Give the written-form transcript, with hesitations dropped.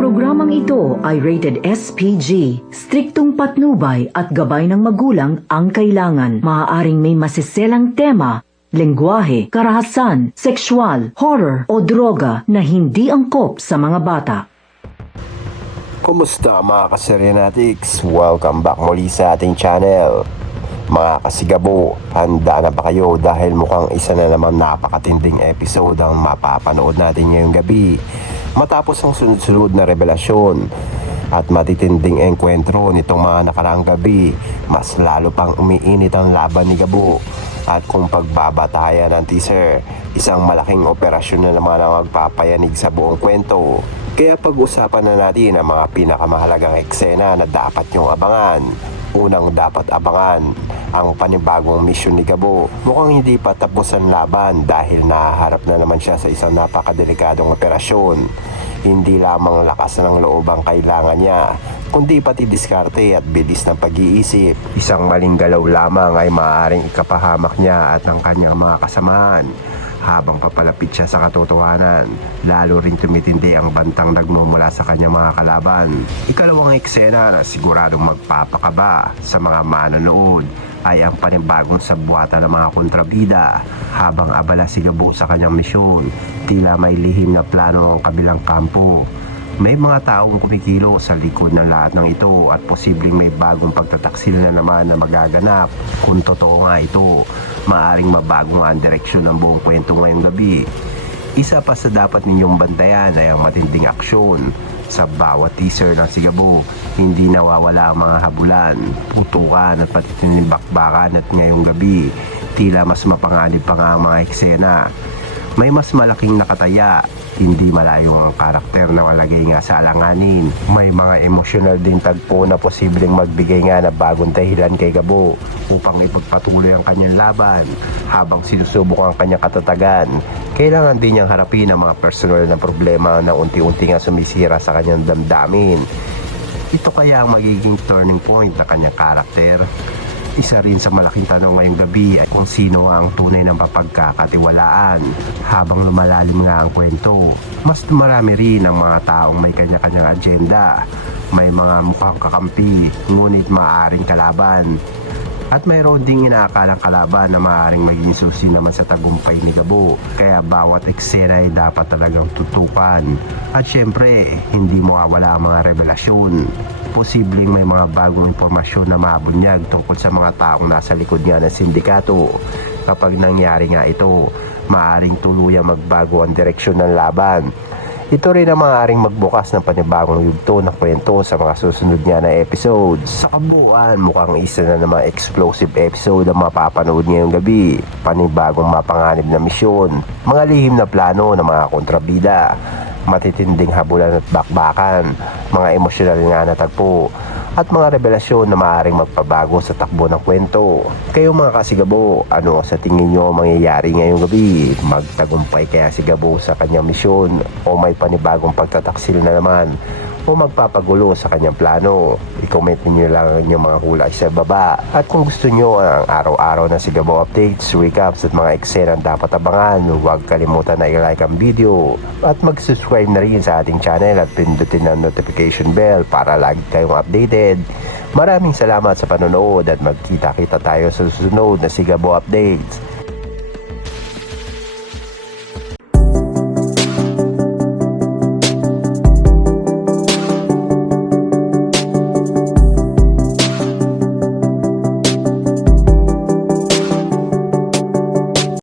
Programang ito ay rated SPG, striktong patnubay at gabay ng magulang ang kailangan. Maaaring may masiselang tema, lengguwahe, karahasan, sexual, horror o droga na hindi angkop sa mga bata. Kumusta mga ka-Serenatics? Welcome back muli sa ating channel. Mga kasigabo, handa na ba kayo dahil mukhang isa na naman napakatinding episode ang mapapanood natin ngayong gabi. Matapos ang sunod-sunod na revelasyon at matitinding engkwentro nitong mga nakaraang gabi, mas lalo pang umiinit ang laban ni Gabo. At kung pagbabatayan ng teaser, isang malaking operasyon na naman ang magpapayanig sa buong kwento. Kaya pag-usapan na natin ang mga pinakamahalagang eksena na dapat nyong abangan. Unang dapat abangan ang panibagong misyon ni Gabo. Mukhang hindi pa tapos ang laban dahil nahaharap na naman siya sa isang napakadelikadong operasyon. Hindi lamang lakas ng loob ang kailangan niya, kundi pati diskarte at bilis ng pag-iisip. Isang maling galaw lamang ay maaaring ikapahamak niya at ang kanyang mga kasamahan. Habang papalapit siya sa katotohanan, lalo rin tumitindi ang bantang nagmumula sa kanyang mga kalaban. Ikalawang eksena na siguradong magpapakaba sa mga manonood ay ang panibagong sabwata ng mga kontrabida. Habang abala si Gabo sa kanyang misyon, tila may lihim na plano ang kabilang kampo. May mga taong kumikilo sa likod ng lahat ng ito at posibleng may bagong pagtataksil na naman na magaganap. Kung totoo nga ito, maaring mabago nga ang direksyon ng buong kwento ngayong gabi. Isa pa sa dapat ninyong bantayan ay ang matinding aksyon. Sa bawat teaser ng si Gabo, hindi nawawala ang mga habulan, putukan at pati tinimbakbakan at ngayong gabi, tila mas mapanganib pa nga ang mga eksena. May mas malaking nakataya, hindi malayo ang karakter na walagay nga sa alanganin. May mga emosyonal din tagpo na posibleng magbigay nga na bagong dahilan kay Gabo upang ipagpatuloy ang kanyang laban. Habang sinusubok ang kanyang katatagan, kailangan din niyang harapin ang mga personal na problema na unti-unti nga sumisira sa kanyang damdamin. Ito kaya ang magiging turning point na kanyang karakter? Isa rin sa malaking tanong ngayong gabi ay kung sino ang tunay ng mapagkakatiwalaan. Habang lumalalim nga ang kwento, mas marami rin ang mga taong may kanya-kanyang agenda. May mga mukhang kakampi, ngunit maaaring kalaban. At mayroon ding inaakalang kalaban na maaaring maging susi naman sa tagumpay ni Gabo. Kaya bawat eksena ay dapat talagang tutukan. At syempre, hindi mawawala ang mga revelasyon. Posibleng may mga bagong impormasyon na mabunyag tungkol sa mga taong nasa likod nga ng sindikato. Kapag nangyari nga ito, maaaring tuluyang magbago ang direksyon ng laban. Ito rin ang maaaring magbukas ng panibagong yugto na kwento sa mga susunod niya na episodes. Sa kabuuan, mukhang isa na namang explosive episode ang mapapanood ngayong gabi. Panibagong mapanganib na misyon, mga lihim na plano ng mga kontrabida, matitinding habulan at bakbakan, mga emosyonal nga na tagpo, at mga revelasyon na maaaring magpabago sa takbo ng kwento. Kayo mga kasigabo, ano sa tingin nyo mangyayari ngayong gabi? Magtagumpay kaya si Gabo sa kanyang misyon o may panibagong pagtataksil na naman o magpapagulo sa kanyang plano? I-comment nyo lang ang inyong mga kulay sa baba. At kung gusto nyo ang araw-araw na si Gabo updates, recaps at mga eksena dapat abangan, huwag kalimutan na i-like ang video at mag-subscribe na rin sa ating channel at pindutin ang notification bell para lagi kayong updated. Maraming salamat sa panonood at magkita-kita tayo sa susunod na si Gabo Updates.